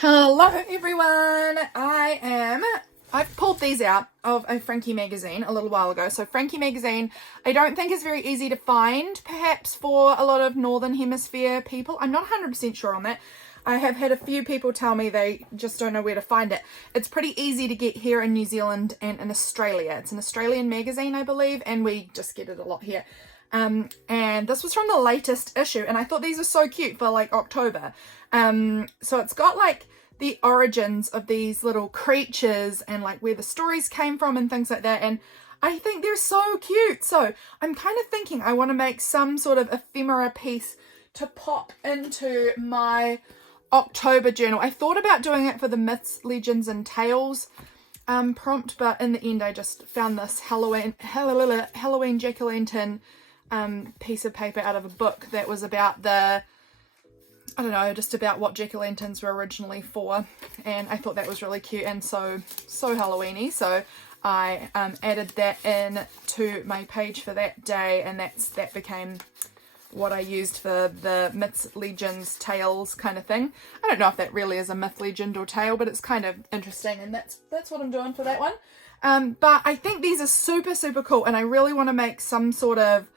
Hello everyone, I've pulled these out of a Frankie magazine a little while ago. So Frankie magazine, I don't think is very easy to find, perhaps for a lot of Northern Hemisphere people. I'm not 100% sure on that. I have had a few people tell me they just don't know where to find it. It's pretty easy to get here in New Zealand and in Australia. It's an Australian magazine, I believe, and we just get it a lot here. And this was from the latest issue, and I thought these were so cute for like October. So it's got like the origins of these little creatures and like where the stories came from and things like that, and I think they're so cute. So I'm kind of thinking I want to make some sort of ephemera piece to pop into my October journal. I thought about doing it for the Myths, Legends and Tales prompt, but in the end I just found this Halloween jack-o'-lantern piece of paper out of a book that was about I don't know, just about what jack-o'-lanterns were originally for, and I thought that was really cute and so Halloweeny. So I added that in to my page for that day, and that became what I used for the Myths, Legends, Tales kind of thing. I don't know if that really is a myth, legend or tale, but it's kind of interesting, and that's what I'm doing for that one. But I think these are super cool, and I really want to make some sort of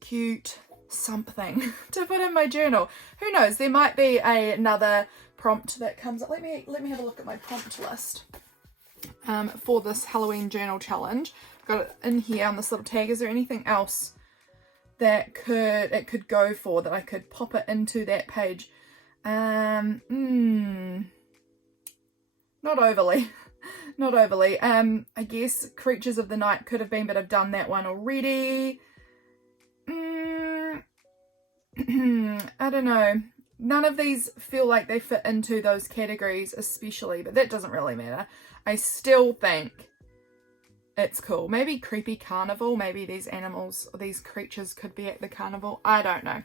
cute something to put in my journal. Who knows, there might be another prompt that comes up. Let me have a look at my prompt list for this Halloween journal challenge. I've got it in here on this little tag. Is there anything else that it could go for, that I could pop it into that page? Not overly. Not overly. I guess Creatures of the Night could have been, but I've done that one already. I don't know. None of these feel like they fit into those categories especially, but that doesn't really matter. I still think it's cool. Maybe creepy carnival. Maybe these animals or these creatures could be at the carnival. I don't know.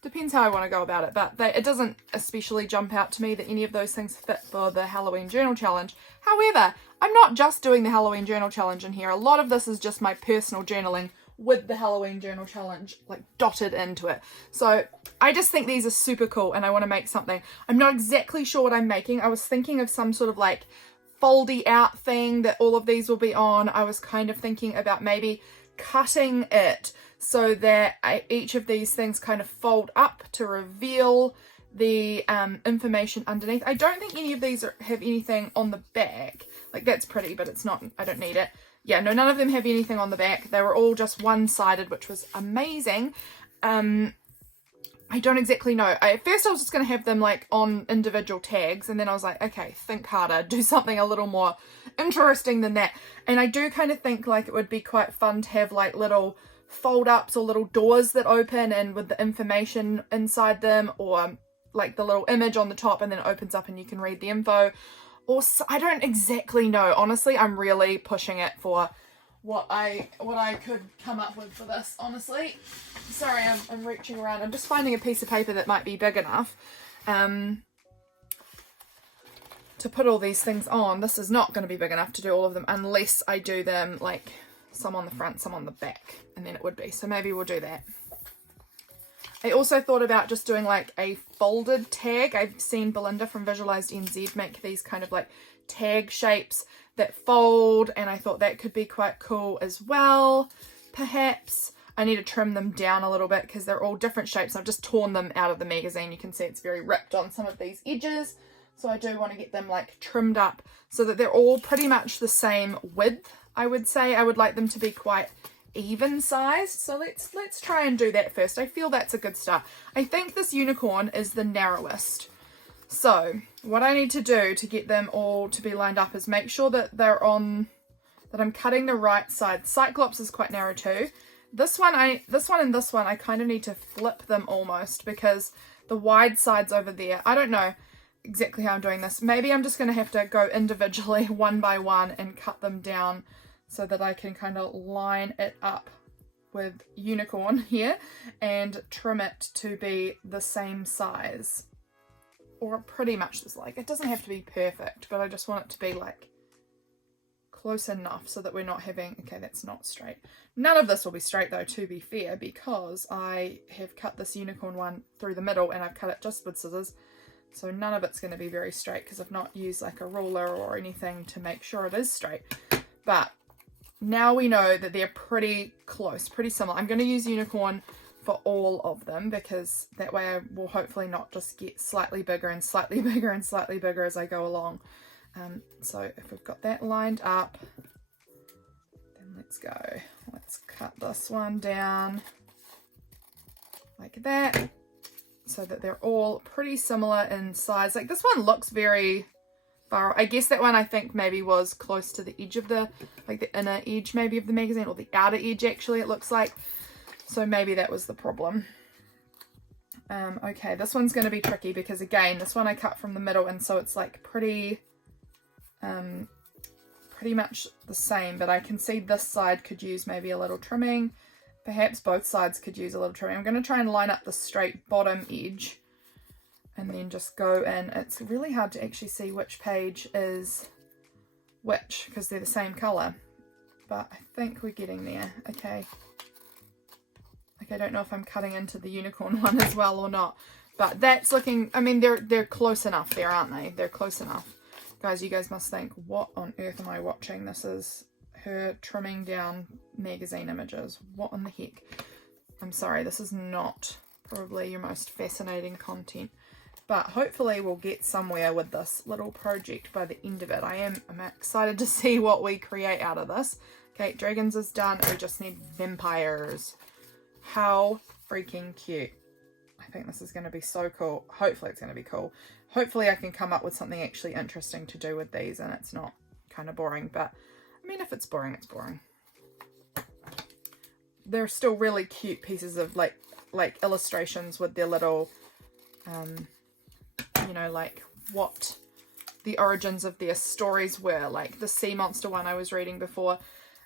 Depends how I want to go about it, but it doesn't especially jump out to me that any of those things fit for the Halloween journal challenge. However, I'm not just doing the Halloween journal challenge in here. A lot of this is just my personal journaling with the Halloween journal challenge like dotted into it. So I just think these are super cool, and I want to make something. I'm not exactly sure what I'm making. I was thinking of some sort of like foldy out thing that all of these will be on. I was kind of thinking about maybe cutting it so that each of these things kind of fold up to reveal the information underneath. I don't think any of these have anything on the back. Like, that's pretty, but it's not, I don't need it. Yeah, no, none of them have anything on the back. They were all just one-sided, which was amazing. I don't exactly know. At first I was just going to have them like on individual tags, and then I was like, okay, think harder, do something a little more interesting than that. And I do kind of think like it would be quite fun to have like little fold-ups or little doors that open and with the information inside them, or like the little image on the top and then it opens up and you can read the info. Or I don't exactly know. Honestly, I'm really pushing it for what I could come up with for this, honestly. Sorry, I'm reaching around. I'm just finding a piece of paper that might be big enough to put all these things on. This is not going to be big enough to do all of them unless I do them like some on the front, some on the back, and then it would be. So maybe we'll do that. I also thought about just doing like a folded tag. I've seen Belinda from Visualized NZ make these kind of like tag shapes that fold, and I thought that could be quite cool as well. Perhaps I need to trim them down a little bit because they're all different shapes. I've just torn them out of the magazine. You can see it's very ripped on some of these edges. So I do want to get them like trimmed up so that they're all pretty much the same width, I would say. I would like them to be quite even sized. So let's try and do that first. I feel that's a good start. I think this unicorn is the narrowest. So what I need to do to get them all to be lined up is make sure that that I'm cutting the right side. Cyclops is quite narrow too. This one and this one, I kind of need to flip them almost because the wide side's over there. I don't know exactly how I'm doing this. Maybe I'm just going to have to go individually one by one and cut them down so that I can kind of line it up with unicorn here and trim it to be the same size. Or pretty much just like, it doesn't have to be perfect, but I just want it to be like close enough so that we're not having, okay, that's not straight. None of this will be straight though, to be fair, because I have cut this unicorn one through the middle and I've cut it just with scissors. So none of it's going to be very straight because I've not used like a ruler or anything to make sure it is straight. But now we know that they're pretty close, pretty similar. I'm going to use unicorn for all of them because that way I will hopefully not just get slightly bigger and slightly bigger and slightly bigger as I go along. So if we've got that lined up, then let's go. Let's cut this one down like that, so that they're all pretty similar in size. Like this one looks very far. I guess that one I think maybe was close to the edge of the, like the inner edge maybe of the magazine, or the outer edge actually it looks like. So maybe that was the problem. Okay, this one's going to be tricky because again, this one I cut from the middle, and so it's like pretty much the same, but I can see this side could use maybe a little trimming. Perhaps both sides could use a little trimming. I'm going to try and line up the straight bottom edge and then just go in. It's really hard to actually see which page is which because they're the same colour, but I think we're getting there. Okay, I don't know if I'm cutting into the unicorn one as well or not, but that's looking, I mean, they're close enough there, aren't they? They're close enough. Guys, you guys must think, what on earth am I watching? This is her trimming down magazine images. What in the heck? I'm sorry, this is not probably your most fascinating content, but hopefully we'll get somewhere with this little project by the end of it. I'm excited to see what we create out of this. Okay, dragons is done. We just need vampires. How freaking cute. I think this is going to be so cool. Hopefully it's going to be cool. Hopefully I can come up with something actually interesting to do with these and it's not kind of boring, but I mean, if it's boring, it's boring. They're still really cute pieces of like illustrations with their little, you know, like what the origins of their stories were. Like the sea monster one I was reading before,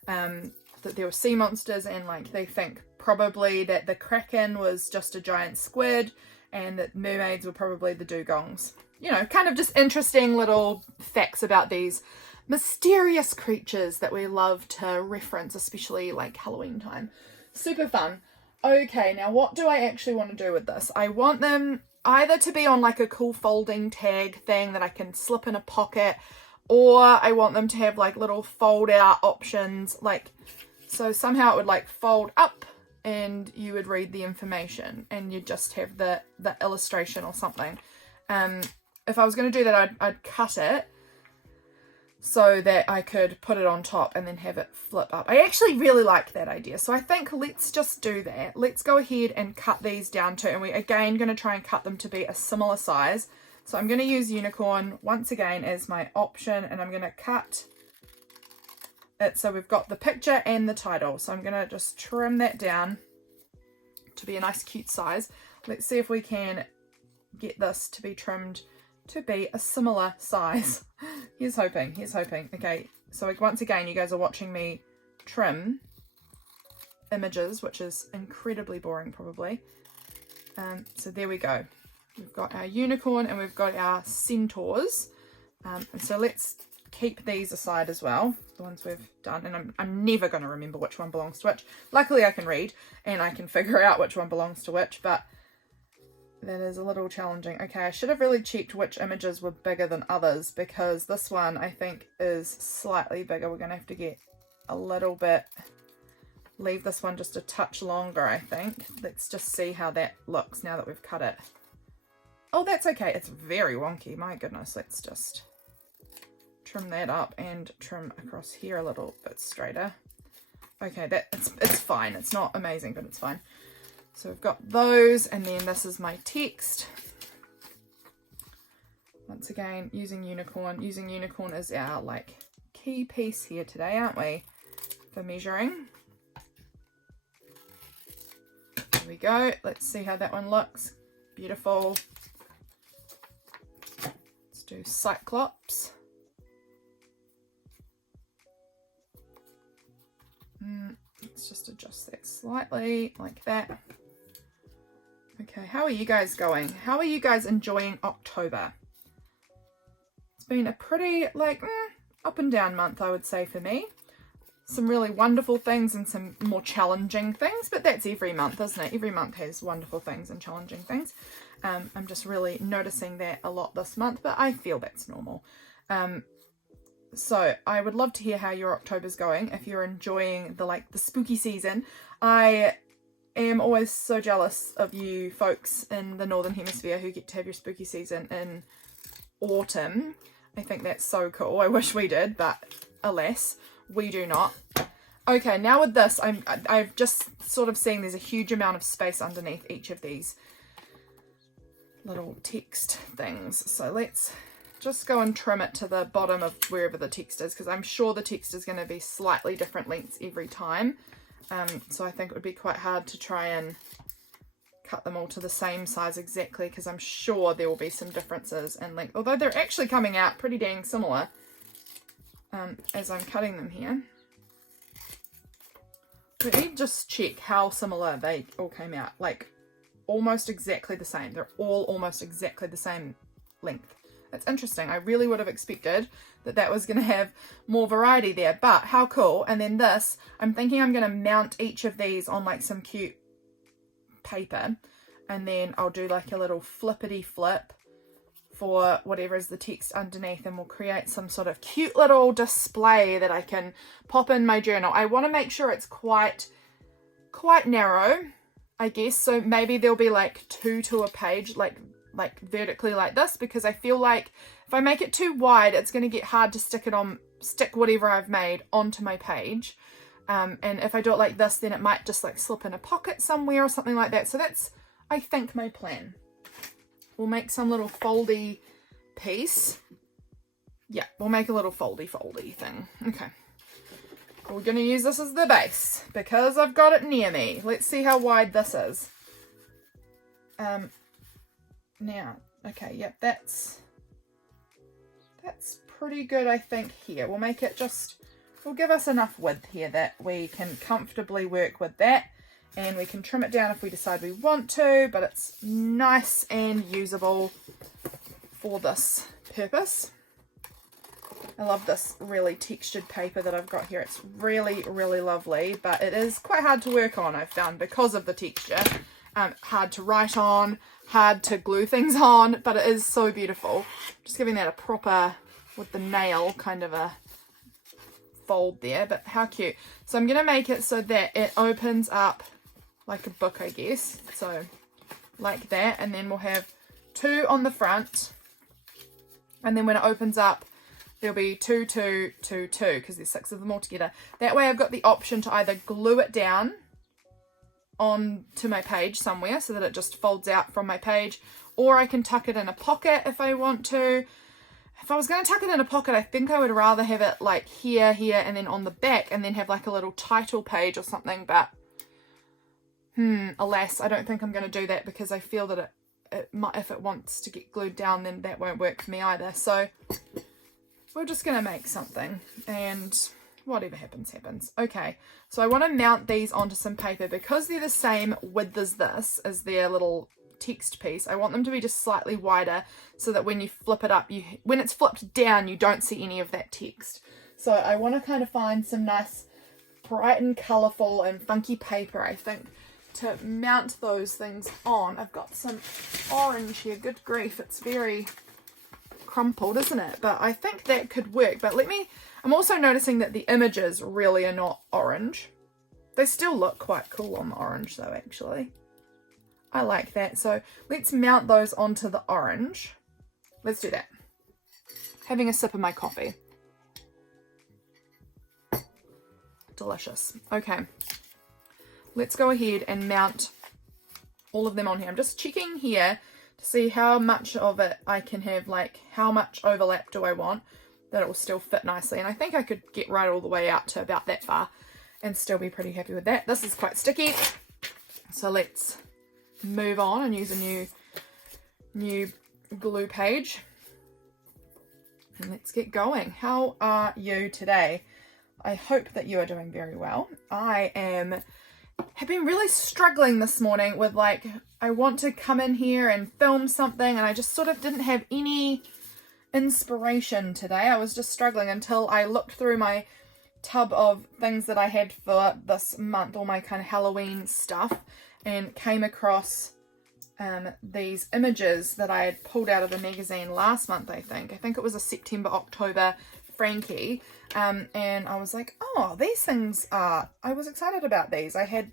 that there were sea monsters and like they think probably that the kraken was just a giant squid and that mermaids were probably the dugongs. You know, kind of just interesting little facts about these mysterious creatures that we love to reference, especially like Halloween time. Super fun. Okay, now what do I actually want to do with this? I want them either to be on like a cool folding tag thing that I can slip in a pocket, or I want them to have like little fold out options, like so somehow it would like fold up and you would read the information and you just have the illustration or something. If I was going to do that, I'd cut it so that I could put it on top and then have it flip up. I actually really like that idea. So I think let's just do that. Let's go ahead and cut these down too. And we're again going to try and cut them to be a similar size. So I'm going to use unicorn once again as my option, and I'm going to cut it so we've got the picture and the title. So I'm going to just trim that down to be a nice cute size. Let's see if we can get this to be trimmed to be a similar size. Here's hoping, here's hoping. Okay, so once again, you guys are watching me trim images, which is incredibly boring probably. So there we go. We've got our unicorn and we've got our centaurs. And so let's keep these aside as well, the ones we've done. And I'm never going to remember which one belongs to which. Luckily I can read and I can figure out which one belongs to which, but that is a little challenging. Okay, I should have really checked which images were bigger than others because this one I think is slightly bigger. We're going to have to get a little bit, leave this one just a touch longer, I think. Let's just see how that looks now that we've cut it. Oh, that's okay. It's very wonky. My goodness. Let's just trim that up and trim across here a little bit straighter. Okay, it's fine. It's not amazing, but it's fine. So we've got those, and then this is my text. Once again, using unicorn. Using unicorn is our like key piece here today, aren't we? For measuring. There we go. Let's see how that one looks. Beautiful. Let's do Cyclops. Let's just adjust that slightly like that. Okay, how are you guys going? How are you guys enjoying October? It's been a pretty like up and down month, I would say, for me. Some really wonderful things and some more challenging things, but that's every month, isn't it? Every month has wonderful things and challenging things. I'm just really noticing that a lot this month, but I feel that's normal. So I would love to hear how your October's going. If you're enjoying the spooky season, I am always so jealous of you folks in the Northern Hemisphere who get to have your spooky season in autumn. I think that's so cool. I wish we did, but alas, we do not. Okay, now with this, I've just sort of seen there's a huge amount of space underneath each of these little text things. So let's just go and trim it to the bottom of wherever the text is, because I'm sure the text is going to be slightly different lengths every time. So I think it would be quite hard to try and cut them all to the same size exactly, because I'm sure there will be some differences in length, although they're actually coming out pretty dang similar as I'm cutting them here. Let me just check how similar they all came out. Like, almost exactly the same. They're all almost exactly the same length. That's interesting. I really would have expected that was going to have more variety there, but how cool. And then this, I'm thinking I'm going to mount each of these on like some cute paper, and then I'll do like a little flippity flip for whatever is the text underneath, and we'll create some sort of cute little display that I can pop in my journal. I want to make sure it's quite narrow, I guess, so maybe there'll be like 2 to a page, like vertically like this, because I feel like if I make it too wide, it's going to get hard to stick whatever I've made onto my page. And if I do it like this, then it might just like slip in a pocket somewhere or something like that. So that's, I think, my plan. We'll make some little foldy piece. Yeah, we'll make a little foldy thing. Okay. We're going to use this as the base because I've got it near me. Let's see how wide this is. Now, okay, yep, that's pretty good, I think, here. We'll make it we'll give us enough width here that we can comfortably work with that, and we can trim it down if we decide we want to, but it's nice and usable for this purpose. I love this really textured paper that I've got here. It's really, really lovely, but it is quite hard to work on, I've found, because of the texture. Hard to write on, hard to glue things on, but it is so beautiful. Just giving that a proper, with the nail, kind of a fold there, but how cute. So I'm going to make it so that it opens up like a book, I guess. So like that, and then we'll have 2 on the front, and then when it opens up, there'll be 2, 2, 2, 2, because there's 6 of them all together. That way I've got the option to either glue it down onto my page somewhere so that it just folds out from my page, or I can tuck it in a pocket if I want to. If I was going to tuck it in a pocket, I think I would rather have it like here, and then on the back, and then have like a little title page or something, but alas, I don't think I'm going to do that, because I feel that it might, if it wants to get glued down, then that won't work for me either. So we're just going to make something, and whatever happens, happens. Okay, so I want to mount these onto some paper because they're the same width as this, as their little text piece. I want them to be just slightly wider so that when you flip it up, when it's flipped down, you don't see any of that text. So I want to kind of find some nice, bright and colourful and funky paper, I think, to mount those things on. I've got some orange here. Good grief, it's very crumpled, isn't it? But I think that could work. But I'm also noticing that the images really are not orange. They still look quite cool on the orange though, actually. I like that. So let's mount those onto the orange. Let's do that. Having a sip of my coffee. Delicious. Okay. Let's go ahead and mount all of them on here. I'm just checking here to see how much of it I can have, like how much overlap do I want that it will still fit nicely. And I think I could get right all the way out to about that far and still be pretty happy with that. This is quite sticky. So let's move on and use a new glue page. And let's get going. How are you today? I hope that you are doing very well. I have been really struggling this morning with I want to come in here and film something, and I just sort of didn't have any inspiration today. I was just struggling until I looked through my tub of things that I had for this month, all my kind of Halloween stuff, and came across these images that I had pulled out of the magazine last month, I think it was a September, October Frankie, and I was like, oh, these things are, I was excited about these. I had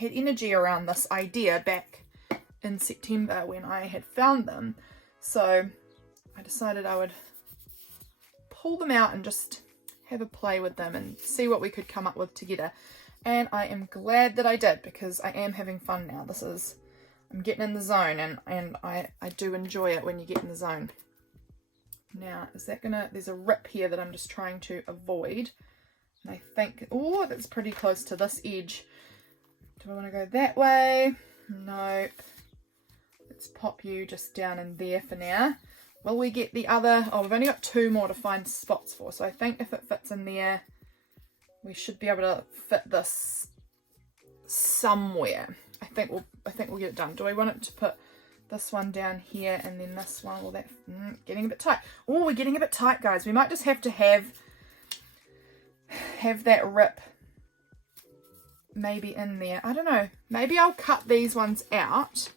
energy around this idea back in September when I had found them, so I decided I would pull them out and just have a play with them and see what we could come up with together. And I am glad that I did, because I am having fun now. I'm getting in the zone, and I do enjoy it when you get in the zone. Now, there's a rip here that I'm just trying to avoid. And I think, oh, that's pretty close to this edge. Do I want to go that way? Nope. Let's pop you just down in there for now. Will we get the other? Oh, we've only got 2 more to find spots for. So I think if it fits in there, we should be able to fit this somewhere. I think we'll get it done. Do I want it to put this one down here and then this one? Well, that's getting a bit tight. Oh, we're getting a bit tight, guys. We might just have to have that rip maybe in there. I don't know. Maybe I'll cut these ones out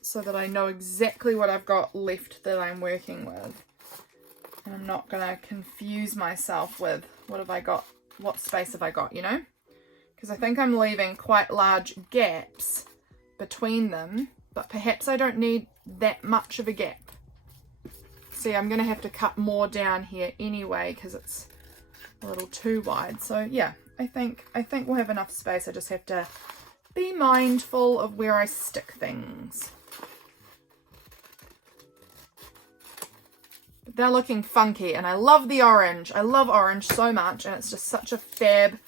so that I know exactly what I've got left that I'm working with. And I'm not going to confuse myself with what have I got, what space have I got, you know? Because I think I'm leaving quite large gaps between them, but perhaps I don't need that much of a gap. See, I'm going to have to cut more down here anyway because it's a little too wide. So yeah, I think we'll have enough space. I just have to be mindful of where I stick things. But they're looking funky, and I love the orange. I love orange so much, and it's just such a fab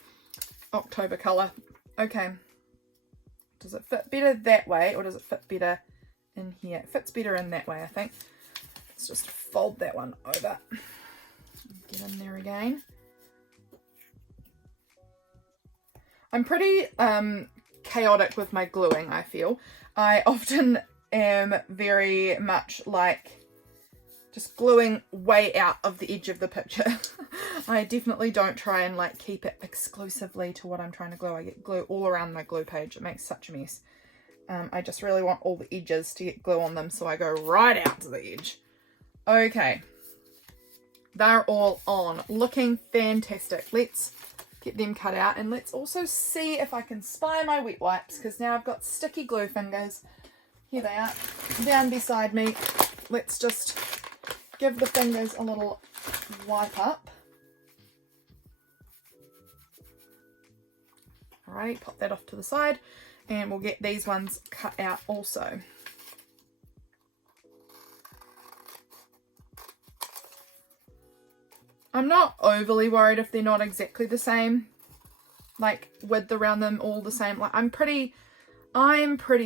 October colour. Okay. Does it fit better that way, or does it fit better in here? It fits better in that way, I think. Let's just fold that one over. Get in there again. I'm pretty chaotic with my gluing, I feel. I often am very much like just gluing way out of the edge of the picture. I definitely don't try and like keep it exclusively to what I'm trying to glue. I get glue all around my glue page. It makes such a mess. I just really want all the edges to get glue on them, so I go right out to the edge. Okay. They're all on. Looking fantastic. Let's get them cut out, and let's also see if I can spy my wet wipes, because now I've got sticky glue fingers. Here they are, down beside me. Let's just give the fingers a little wipe up. Alright, pop that off to the side, and we'll get these ones cut out also. I'm not overly worried if they're not exactly the same, like width around them all the same. Like I'm pretty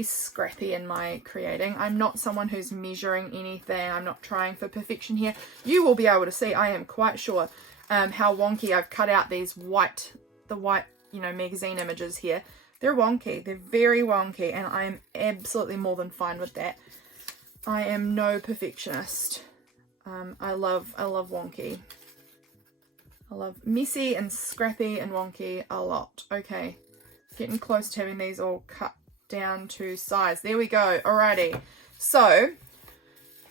scrappy in my creating. I'm not someone who's measuring anything. I'm not trying for perfection here. You will be able to see, I am quite sure how wonky I've cut out these the white, you know, magazine images here. They're wonky. They're very wonky, and I am absolutely more than fine with that. I am no perfectionist. I love wonky. I love messy and scrappy and wonky a lot. Okay, getting close to having these all cut down to size. There we go. Alrighty. So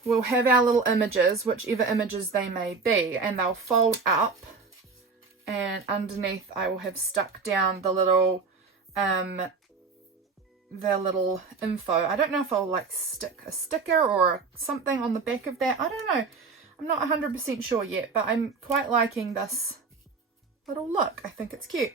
we'll have our little images, whichever images they may be, and they'll fold up, and underneath I will have stuck down the little info. I don't know if I'll like stick a sticker or something on the back of that. I don't know. I'm not 100% sure yet, but I'm quite liking this little look. I think it's cute.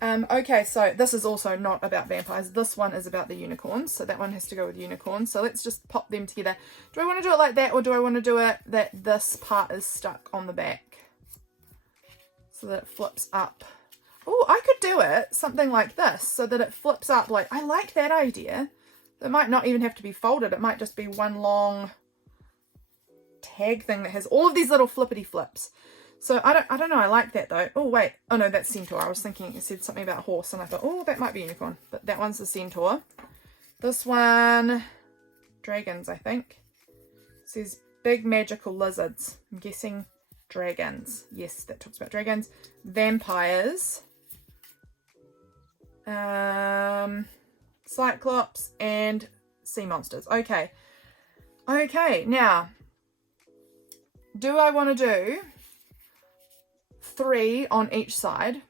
Okay, so this is also not about vampires. This one is about the unicorns, so that one has to go with unicorns. So let's just pop them together. Do I want to do it like that, or do I want to do it that this part is stuck on the back so that it flips up? Oh, I could do it something like this so that it flips up. Like, I like that idea. It might not even have to be folded. It might just be one long tag thing that has all of these little flippity flips. So I don't know, I like that though. Oh wait, oh no, that's centaur. I was thinking it said something about horse, and I thought, oh, that might be unicorn, but that one's the centaur. This one, dragons, I think. It says big magical lizards. I'm guessing dragons. Yes, that talks about dragons. Vampires. Cyclops, and sea monsters. Okay. Okay, now, do I want to do 3 on each side?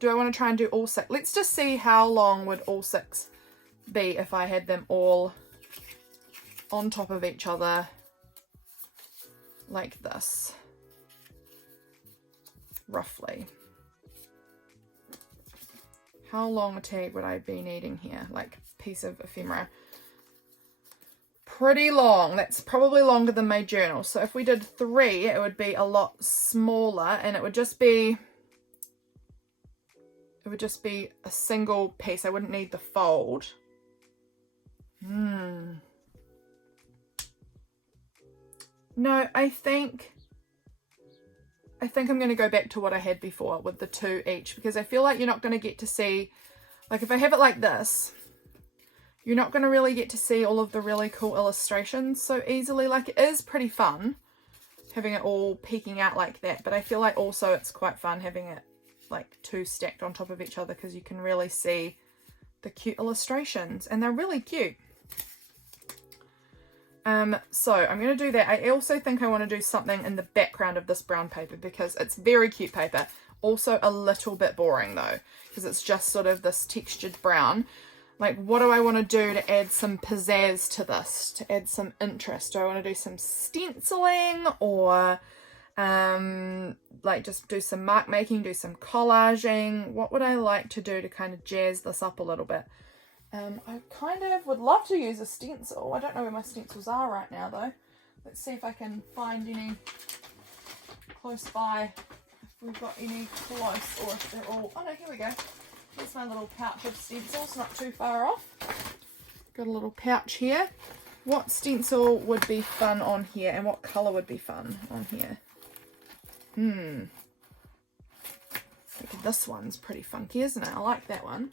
Do I want to try and do all 6? Let's just see how long would all 6 be if I had them all on top of each other like this, roughly. How long a tag would I be needing here? Like piece of ephemera. Pretty long. That's probably longer than my journal. So if we did 3, it would be a lot smaller, and it would just be a single piece. I wouldn't need the fold. No, I think I'm going to go back to what I had before with the 2 each, because I feel like you're not going to get to see, like if I have it like this, you're not going to really get to see all of the really cool illustrations so easily. Like, it is pretty fun having it all peeking out like that, but I feel like also it's quite fun having it like 2 stacked on top of each other, because you can really see the cute illustrations, and they're really cute. So I'm going to do that. I also think I want to do something in the background of this brown paper, because it's very cute paper. Also a little bit boring though, because it's just sort of this textured brown. Like, what do I want to do to add some pizzazz to this, to add some interest? Do I want to do some stenciling, or like just do some mark making, do some collaging? What would I like to do to kind of jazz this up a little bit? I kind of would love to use a stencil. I don't know where my stencils are right now though. Let's see if I can find any close by, if we've got any close, or if they're all... Oh no, here we go. Here's my little pouch of stencils, not too far off. Got a little pouch here. What stencil would be fun on here, and what colour would be fun on here? This one's pretty funky, isn't it? I like that one.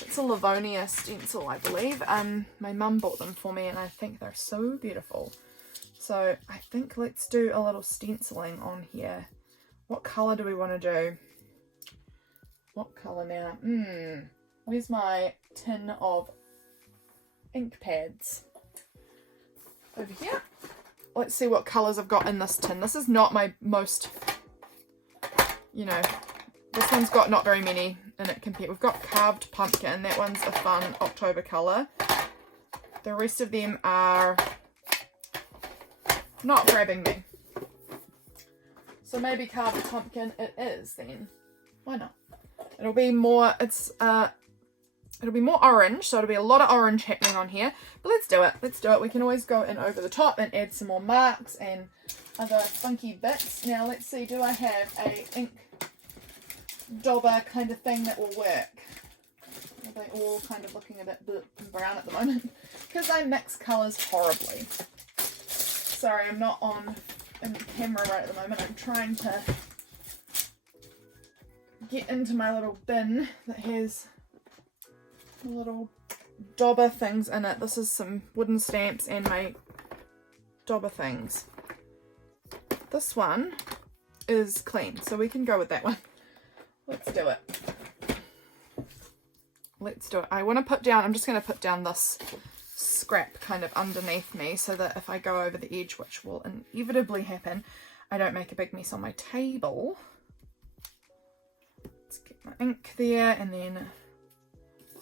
It's a Livonia stencil, I believe. My mum bought them for me, and I think they're so beautiful. So I think let's do a little stenciling on here. What colour do we want to do? What colour now? Where's my tin of ink pads? Over here. Let's see what colours I've got in this tin. This is not my most, you know, this one's got not very many in it compared. We've got carved pumpkin. That one's a fun October colour. The rest of them are not grabbing me. So maybe carved pumpkin it is then. Why not? It'll be more, it'll be more orange, so it'll be a lot of orange happening on here. But let's do it. Let's do it. We can always go in over the top and add some more marks and other funky bits. Now let's see, do I have a ink dauber kind of thing that will work? Are they all kind of looking a bit brown at the moment? Because I mix colours horribly. Sorry, I'm not in the camera right at the moment. I'm trying to get into my little bin that has little dauber things in it. This is some wooden stamps and my dauber things. This one is clean, so we can go with that one. Let's do it. Let's do it. I want to put down, I'm just going to put down this scrap kind of underneath me so that if I go over the edge, which will inevitably happen, I don't make a big mess on my table. Let's get my ink there, and then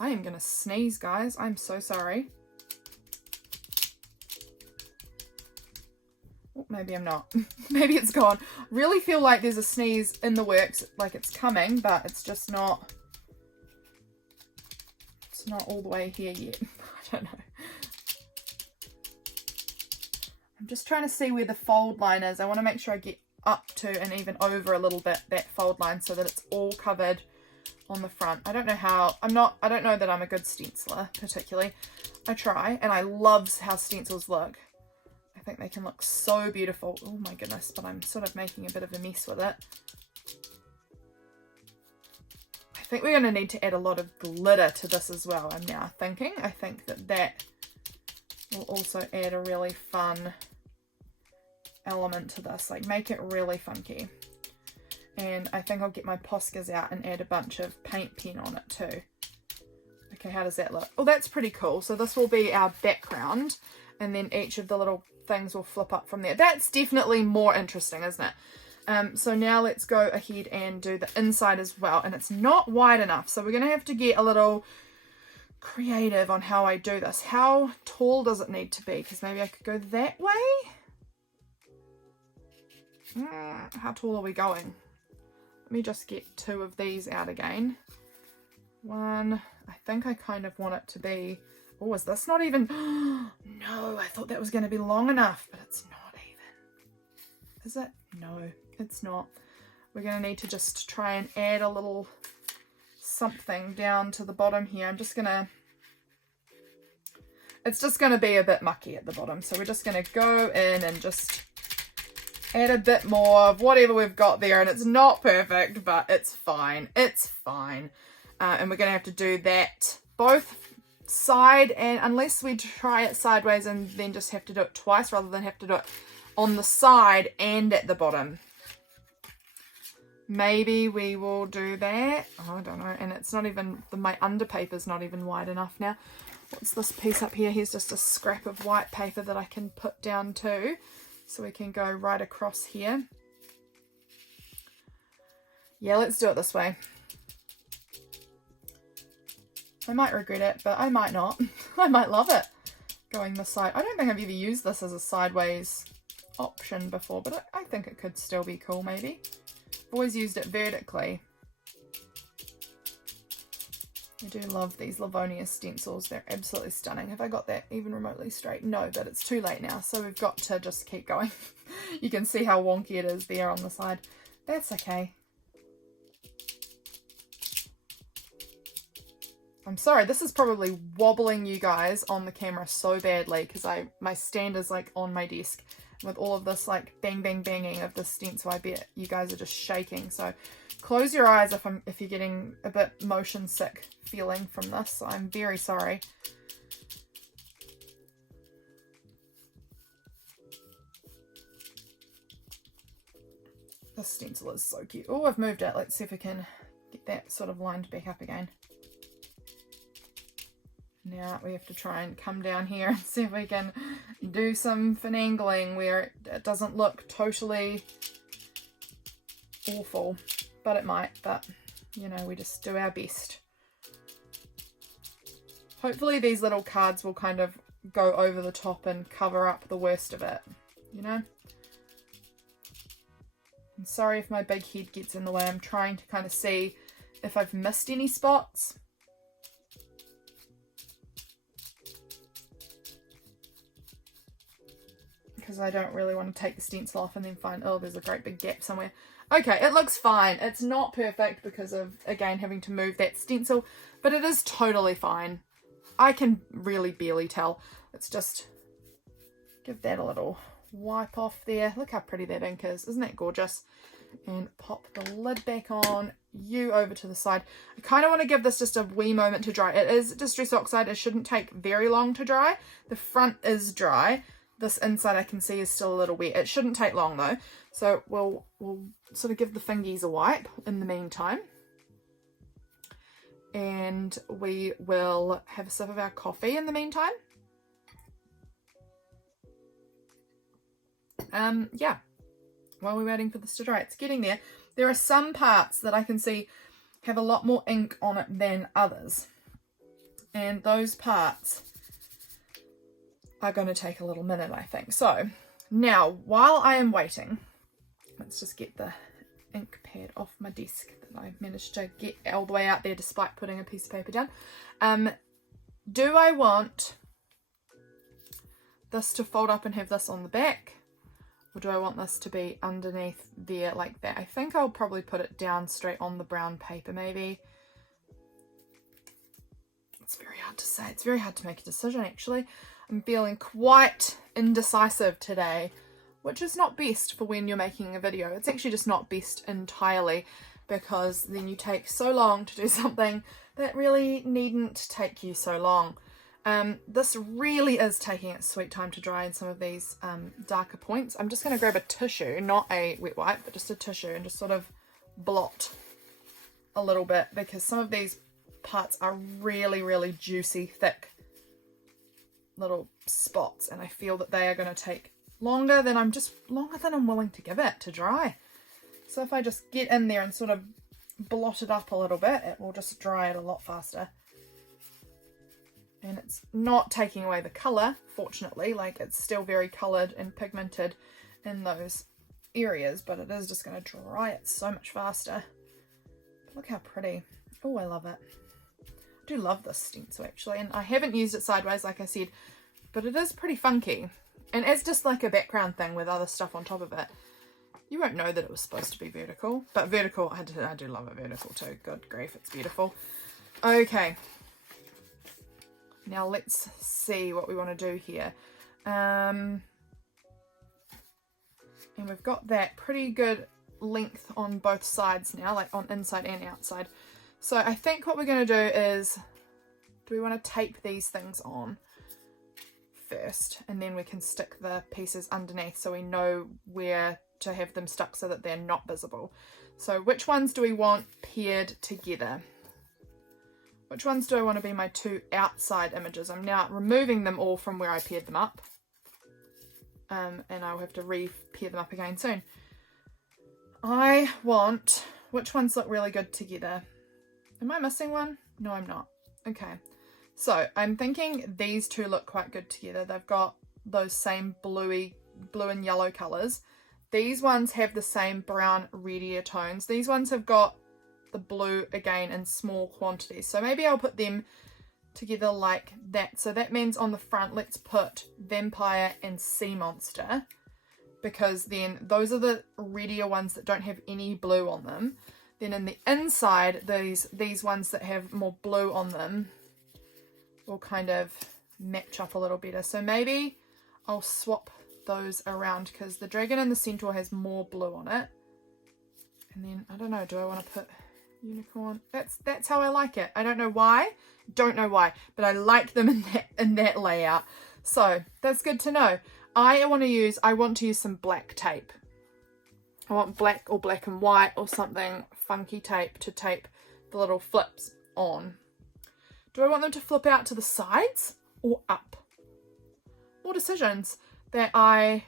I am going to sneeze, guys. I'm so sorry. Oh, maybe I'm not. Maybe it's gone. Really feel like there's a sneeze in the works, like it's coming, but it's just not, it's not all the way here yet. I don't know. I'm just trying to see where the fold line is. I want to make sure I get up to and even over a little bit that fold line so that it's all covered on the front. I don't know how, I don't know that I'm a good stenciler particularly. I try, and I love how stencils look. I think they can look so beautiful. Oh my goodness, but I'm sort of making a bit of a mess with it. I think we're going to need to add a lot of glitter to this as well, I'm now thinking. I think that that will also add a really fun element to this, like make it really funky. And I think I'll get my Poscas out and add a bunch of paint pen on it too. Okay, how does that look? Oh, that's pretty cool. So this will be our background, and then each of the little things will flip up from there. That's definitely more interesting, isn't it? So now let's go ahead and do the inside as well. And it's not wide enough, so we're going to have to get a little creative on how I do this. How tall does it need to be? Because maybe I could go that way. How tall are we going? Let me just get 2 of these out again. 1. I think I kind of want it to be... Oh, is this not even... No, I thought that was going to be long enough, but it's not even. Is it? No, it's not. We're going to need to just try and add a little something down to the bottom here. I'm just going to... It's just going to be a bit mucky at the bottom, so we're just going to go in and just add a bit more of whatever we've got there, and it's not perfect, but it's fine. It's fine. And we're going to have to do that both side, and unless we try it sideways and then just have to do it twice rather than have to do it on the side and at the bottom. Maybe we will do that. Oh, I don't know. And it's not even, my underpaper's not even wide enough now. What's this piece up here? Here's just a scrap of white paper that I can put down too. So we can go right across here. Yeah, let's do it this way. I might regret it, but I might not. I might love it going this side. I don't think I've ever used this as a sideways option before, but I think it could still be cool maybe. I've always used it vertically. I do love these Livonia stencils. They're absolutely stunning. Have I got that even remotely straight? No, but it's too late now, so we've got to just keep going. You can see how wonky it is there on the side. That's okay. I'm sorry, this is probably wobbling you guys on the camera so badly because my stand is like on my desk with all of this like bang bang banging of the stencil. I bet you guys are just shaking. So close your eyes if you're getting a bit motion sick feeling from this. I'm very sorry. This stencil is so cute. Oh, I've moved it. Let's see if we can get that sort of lined back up again. Now we have to try and come down here and see if we can do some finagling where it doesn't look totally awful, but it might, but you know, we just do our best. Hopefully these little cards will kind of go over the top and cover up the worst of it, you know? I'm sorry if my big head gets in the way. I'm trying to kind of see if I've missed any spots. Because I don't really want to take the stencil off and then find, oh, there's a great big gap somewhere. Okay, it looks fine. It's not perfect because of, again, having to move that stencil, but it is totally fine. I can really barely tell. Let's just give that a little wipe off there. Look how pretty that ink is. Isn't that gorgeous? And pop the lid back on, you over to the side. I kind of want to give this just a wee moment to dry. It is Distress Oxide. It shouldn't take very long to dry. The front is dry. This inside I can see is still a little wet. It shouldn't take long though. So we'll sort of give the fingies a wipe in the meantime. And we will have a sip of our coffee in the meantime. Yeah, while we're waiting for this to dry, it's getting there. There are some parts that I can see have a lot more ink on it than others. And those parts are going to take a little minute, I think. So now, while I am waiting, let's just get the ink pad off my desk that I managed to get all the way out there despite putting a piece of paper down. Do I want this to fold up and have this on the back? Or do I want this to be underneath there like that? I think I'll probably put it down straight on the brown paper maybe. It's very hard to say. It's very hard to make a decision actually. I'm feeling quite indecisive today, which is not best for when you're making a video. It's actually just not best entirely because then you take so long to do something that really needn't take you so long. This really is taking its sweet time to dry in some of these darker points. I'm just going to grab a tissue, not a wet wipe, but just a tissue and just sort of blot a little bit because some of these parts are really, really juicy, thick little spots, and I feel that they are going to take longer than I'm willing to give it to dry. So if I just get in there and sort of blot it up a little bit, it will just dry it a lot faster. And it's not taking away the colour, fortunately, like it's still very coloured and pigmented in those areas, but it is just going to dry it so much faster. Look how pretty. Oh, I love it. I do love this stencil actually, and I haven't used it sideways like I said, but it is pretty funky. And as just like a background thing with other stuff on top of it, you won't know that it was supposed to be vertical, but vertical, I do love it vertical too. Good grief, it's beautiful. Okay. Now let's see what we want to do here. And we've got that pretty good length on both sides now, like on inside and outside. So I think what we're going to do is, do we want to tape these things on first, and then we can stick the pieces underneath so we know where to have them stuck so that they're not visible. So which ones do we want paired together? Which ones do I want to be my two outside images? I'm now removing them all from where I paired them up. And I'll have to re-pair them up again soon. I want, which ones look really good together? Am I missing one? No, I'm not. Okay. So I'm thinking these two look quite good together. They've got those same blue and yellow colours. These ones have the same brown, reddier tones. These ones have got the blue again in small quantities. So maybe I'll put them together like that. So that means on the front, let's put Vampire and Sea Monster, because then those are the reddier ones that don't have any blue on them. Then in the inside, these ones that have more blue on them will kind of match up a little better. So maybe I'll swap those around, because the dragon and the centaur has more blue on it. And then, I don't know, do I want to put unicorn? That's how I like it. I don't know why, but I like them in that layout. So that's good to know. I want to use some black tape. I want black or black and white or something funky tape to tape the little flips on. Do I want them to flip out to the sides or up? More decisions that I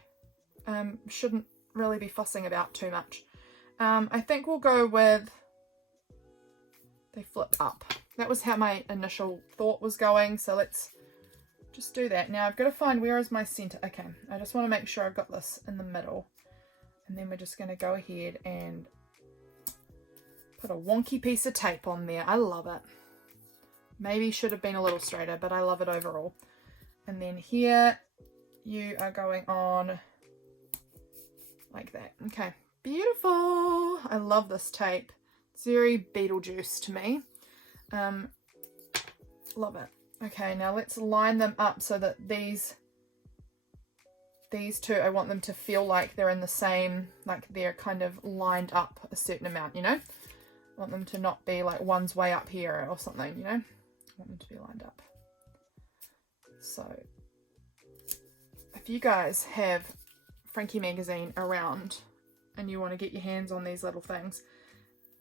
shouldn't really be fussing about too much. I think we'll go with they flip up. That was how my initial thought was going, so let's just do that. Now I've got to find, where is my center? Okay, I just want to make sure I've got this in the middle, and then we're just going to go ahead and put a wonky piece of tape on there. I love it. Maybe should have been a little straighter, but I love it overall. And then here you are going on like that. Okay, beautiful. I love this tape. It's very Beetlejuice to me. Love it. Okay, now let's line them up so that these two, I want them to feel like they're in the same, like they're kind of lined up a certain amount, you know? I want them to not be like one's way up here or something, you know? I want them to be lined up. So if you guys have Frankie magazine around and you want to get your hands on these little things,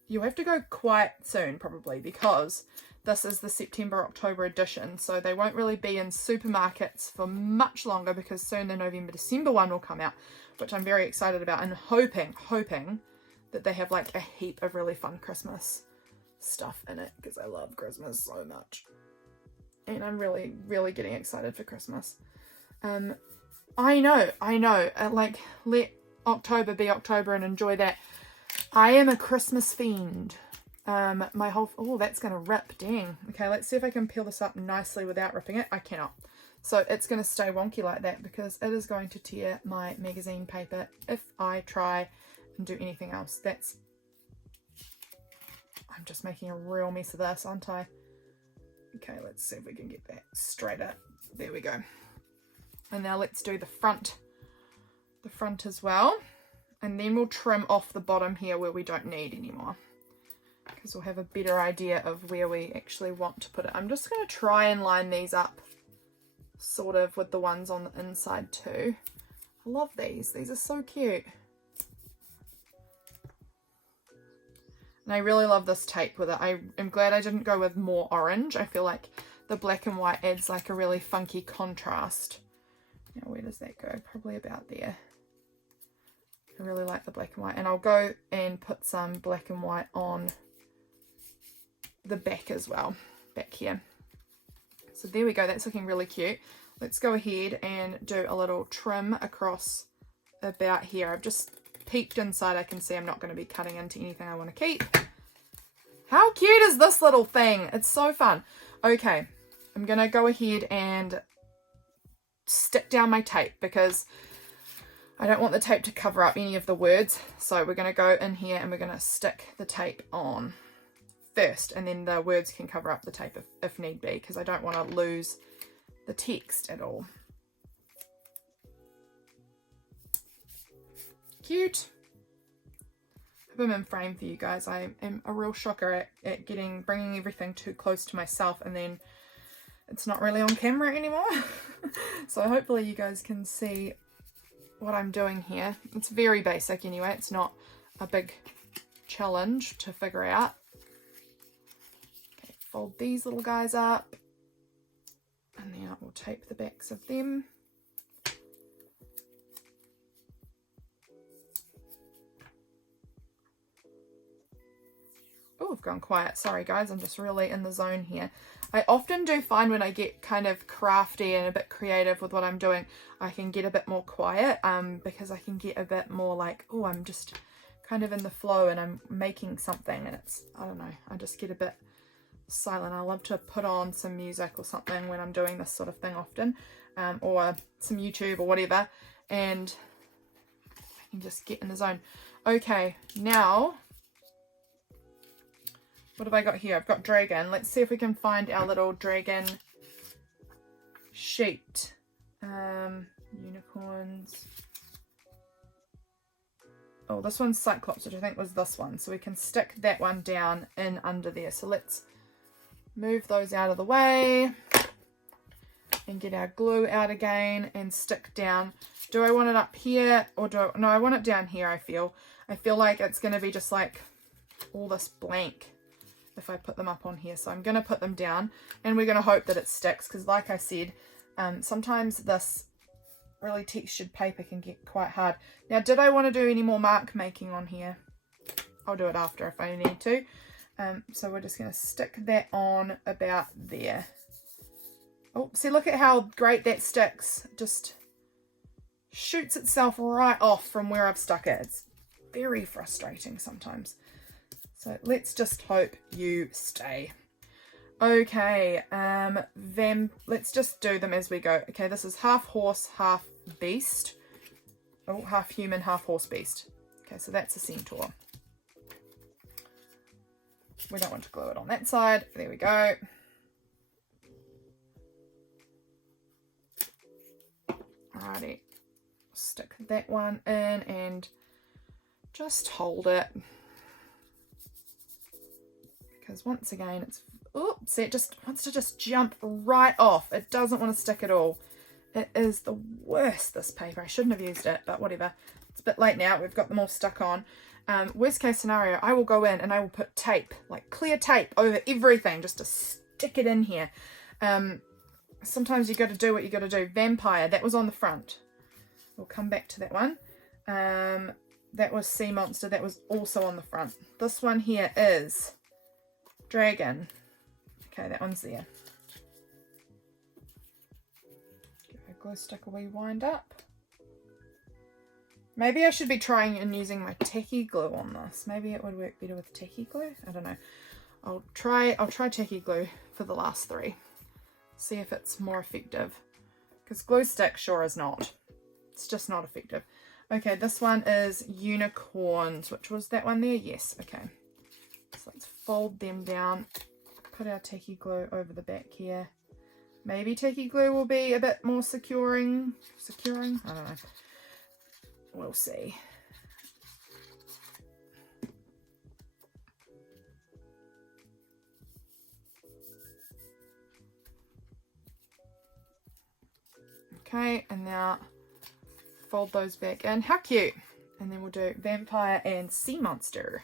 you'll have to go quite soon probably, because this is the September-October edition, so they won't really be in supermarkets for much longer, because soon the November-December one will come out, which I'm very excited about, and hoping that they have like a heap of really fun Christmas stuff in it, because I love Christmas so much. And I'm really, really getting excited for Christmas. I know, like, let October be October and enjoy that. I am a Christmas fiend. My whole, oh, that's going to rip, dang. Okay, let's see if I can peel this up nicely without ripping it. I cannot. So it's going to stay wonky like that, because it is going to tear my magazine paper if I try and do anything else. I'm just making a real mess of this, aren't I? Okay, let's see if we can get that straighter. There we go. And now let's do the front as well. And then we'll trim off the bottom here where we don't need anymore, because we'll have a better idea of where we actually want to put it. I'm just going to try and line these up sort of with the ones on the inside too. I love these. These are so cute. And I really love this tape with it. I am glad I didn't go with more orange. I feel like the black and white adds like a really funky contrast. Now where does that go? Probably about there. I really like the black and white. And I'll go and put some black and white on the back as well. Back here. So there we go. That's looking really cute. Let's go ahead and do a little trim across about here. I've just peeked inside. I can see I'm not going to be cutting into anything I want to keep. How cute is this little thing? It's so fun. Okay, I'm going to go ahead and stick down my tape because I don't want the tape to cover up any of the words. So we're going to go in here and we're going to stick the tape on first, and then the words can cover up the tape if need be, because I don't want to lose the text at all. Cute. I hope I'm in frame for you guys. I am a real shocker at bringing everything too close to myself, and then it's not really on camera anymore. So hopefully you guys can see what I'm doing here. It's very basic anyway. It's not a big challenge to figure out. Okay, fold these little guys up, and then we'll tape the backs of them. Oh, I've gone quiet. Sorry guys, I'm just really in the zone here. I often do find when I get kind of crafty and a bit creative with what I'm doing, I can get a bit more quiet because I can get a bit more like, oh, I'm just kind of in the flow and I'm making something, and it's, I don't know, I just get a bit silent. I love to put on some music or something when I'm doing this sort of thing often, or some YouTube or whatever, and I can just get in the zone. Okay, now what have I got here? I've got dragon. Let's see if we can find our little dragon sheet. Unicorns. Oh, this one's Cyclops, which I think was this one. So we can stick that one down in under there. So let's move those out of the way and get our glue out again and stick down. Do I want it up here or do I... No, I want it down here, I feel. I feel like it's going to be just like all this blank if I put them up on here. So I'm going to put them down and we're going to hope that it sticks, because like I said, sometimes this really textured paper can get quite hard. Now, did I want to do any more mark making on here? I'll do it after if I need to. So we're just going to stick that on about there. Oh, see, look at how great that sticks. Just shoots itself right off from where I've stuck it. It's very frustrating sometimes. So let's just hope you stay. Okay, let's just do them as we go. Okay, this is half horse, half beast. Oh, half human, half horse beast. Okay, so that's a centaur. We don't want to glue it on that side. There we go. Alrighty, stick that one in and just hold it. Because once again, it's, oh, see, it just wants to just jump right off. It doesn't want to stick at all. It is the worst, this paper. I shouldn't have used it, but whatever. It's a bit late now. We've got them all stuck on. Worst case scenario, I will go in and I will put tape, like clear tape over everything just to stick it in here. Sometimes you got to do what you got to do. Vampire, that was on the front. We'll come back to that one. That was sea monster. That was also on the front. This one here is dragon. Okay, that one's there. Give a glue stick a wee wind up. Maybe I should be trying and using my tacky glue on this. Maybe it would work better with tacky glue. I don't know. I'll try tacky glue for the last three. See if it's more effective. Because glue stick sure is not. It's just not effective. Okay, this one is unicorns. Which was that one there? Yes. Okay. So let's fold them down. Put our tacky glue over the back here. Maybe tacky glue will be a bit more securing. I don't know. We'll see. Okay, and now fold those back in. How cute! And then we'll do vampire and sea monster.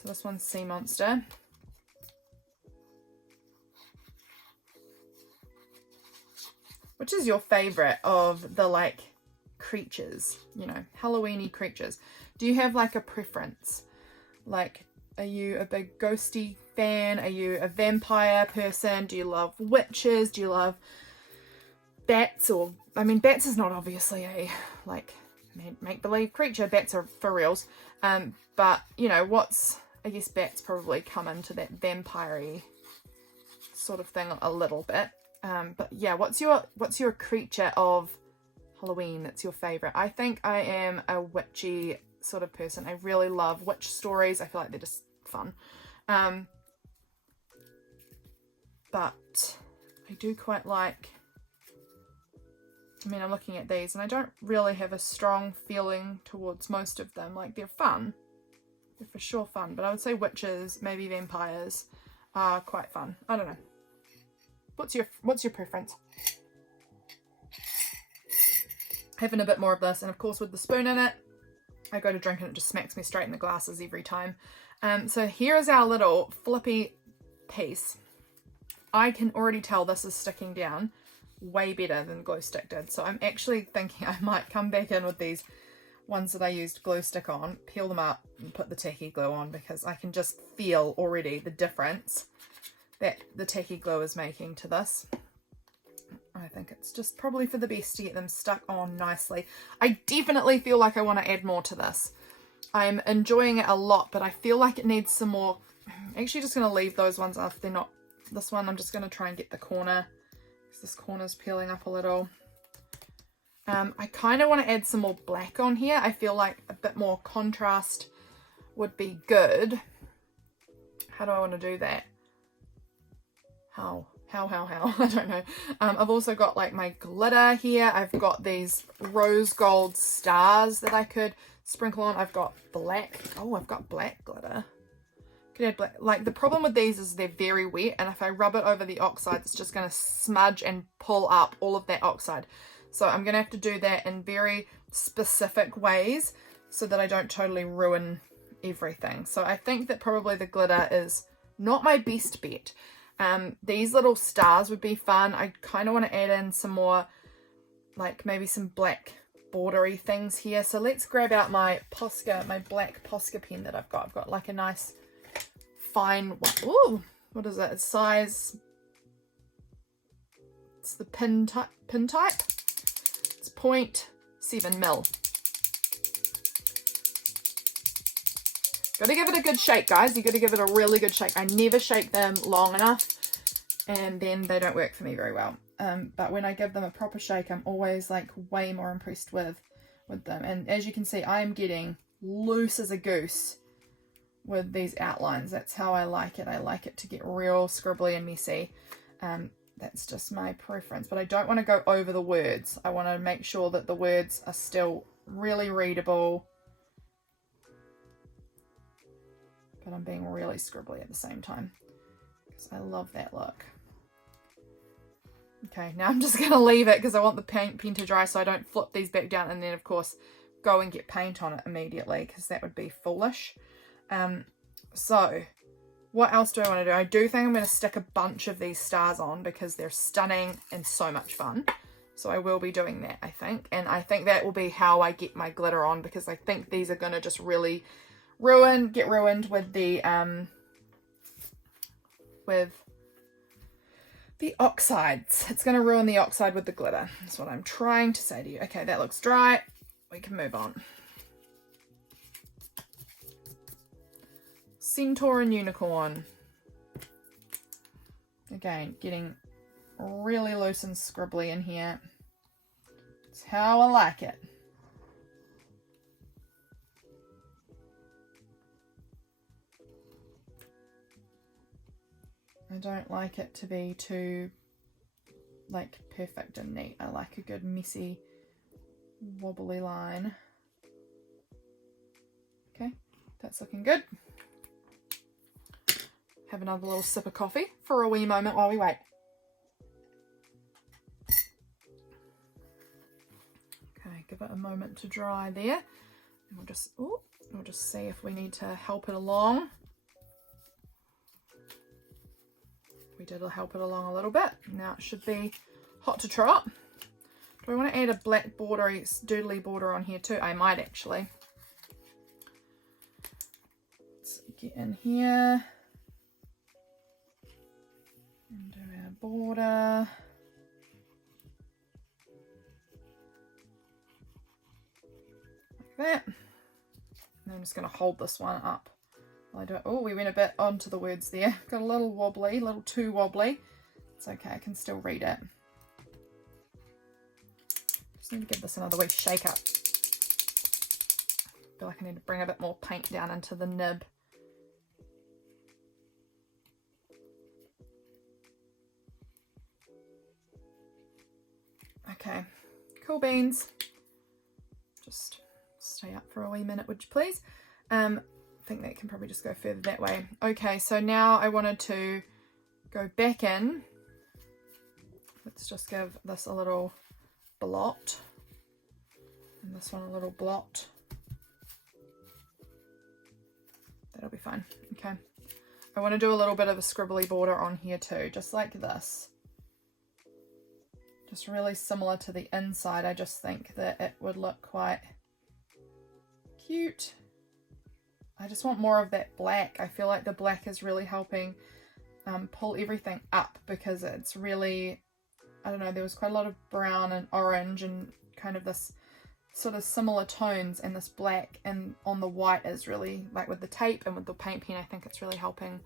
So this one's Sea Monster. Which is your favorite of the like creatures, you know, Halloween-y creatures? Do you have like a preference? Like, are you a big ghosty fan? Are you a vampire person? Do you love witches? Do you love bats? Or, I mean, bats is not obviously a like make-believe creature. Bats are for reals. But you know, I guess bats probably come into that vampire-y sort of thing a little bit. But yeah, what's your creature of Halloween that's your favorite? I think I am a witchy sort of person. I really love witch stories. I feel like they're just fun. But I do quite like, I mean, I'm looking at these and I don't really have a strong feeling towards most of them. Like, they're fun. They're for sure fun. But I would say witches, maybe vampires are quite fun. I don't know. What's your preference? Having a bit more of this, and of course with the spoon in it, I go to drink and it just smacks me straight in the glasses every time. So here is our little flippy piece. I can already tell this is sticking down way better than glue stick did. So I'm actually thinking I might come back in with these ones that I used glue stick on, peel them up and put the tacky glue on, because I can just feel already the difference that the tacky glue is making to this. I think it's just probably for the best to get them stuck on nicely. I definitely feel like I want to add more to this. I'm enjoying it a lot, but I feel like it needs some more. I'm actually just going to leave those ones off. They're not this one. I'm just going to try and get the corner, because this corner's peeling up a little. I kind of want to add some more black on here. I feel like a bit more contrast would be good. How do I want to do that? How? I don't know. I've also got like my glitter here. I've got these rose gold stars that I could sprinkle on. I've got black. Oh, I've got black glitter. Could add black. Like, the problem with these is they're very wet, and if I rub it over the oxide, it's just going to smudge and pull up all of that oxide. So I'm going to have to do that in very specific ways so that I don't totally ruin everything. So I think that probably the glitter is not my best bet. These little stars would be fun. I kind of want to add in some more, like maybe some black bordery things here. So let's grab out my Posca, my black Posca pen that I've got. I've got like a nice fine one. Ooh, what is it? It's size, it's the pin type. It's 0.7 mil. Got to give it a good shake, guys. You got to give it a really good shake. I never shake them long enough, and then they don't work for me very well. But when I give them a proper shake, I'm always like way more impressed with them. And as you can see, I am getting loose as a goose with these outlines. That's how I like it. I like it to get real scribbly and messy. That's just my preference. But I don't want to go over the words. I want to make sure that the words are still really readable, but I'm being really scribbly at the same time, because I love that look. Okay, now I'm just going to leave it because I want the pen to dry, so I don't flip these back down and then of course go and get paint on it immediately, because that would be foolish. So what else do I want to do? I do think I'm going to stick a bunch of these stars on because they're stunning and so much fun. So I will be doing that, I think. And I think that will be how I get my glitter on, because I think these are going to just really get ruined with the oxides. It's going to ruin the oxide with the glitter. That's what I'm trying to say to you. Okay, that looks dry. We can move on. Centaur and Unicorn. Again, getting really loose and scribbly in here. It's how I like it. I don't like it to be too like perfect and neat. I like a good messy wobbly line. Okay, that's looking good. Have another little sip of coffee for a wee moment while we wait. Okay, give it a moment to dry there. And we'll just see if we need to help it along. we did help it along a little bit. Now it should be hot to trot. Do I want to add a black bordery, doodly border on here too? I might actually. Let's get in here and do our border. Like that. And I'm just going to hold this one up while I do it. Oh, we went a bit onto the words there. Got a little wobbly, a little too wobbly. It's okay, I can still read it. Just need to give this another wee shake up. I feel like I need to bring a bit more paint down into the nib. Okay, cool beans. Just stay up for a wee minute, would you please? I think that can probably just go further that way. Okay, so now I wanted to go back in. Let's just give this a little blot and this one a little blot. That'll be fine. Okay, I want to do a little bit of a scribbly border on here too, just like this. Just really similar to the inside. I just think that it would look quite cute. I just want more of that black. I feel like the black is really helping pull everything up, because it's really, I don't know, there was quite a lot of brown and orange and kind of this sort of similar tones, and this black and on the white is really, like with the tape and with the paint pen, I think it's really helping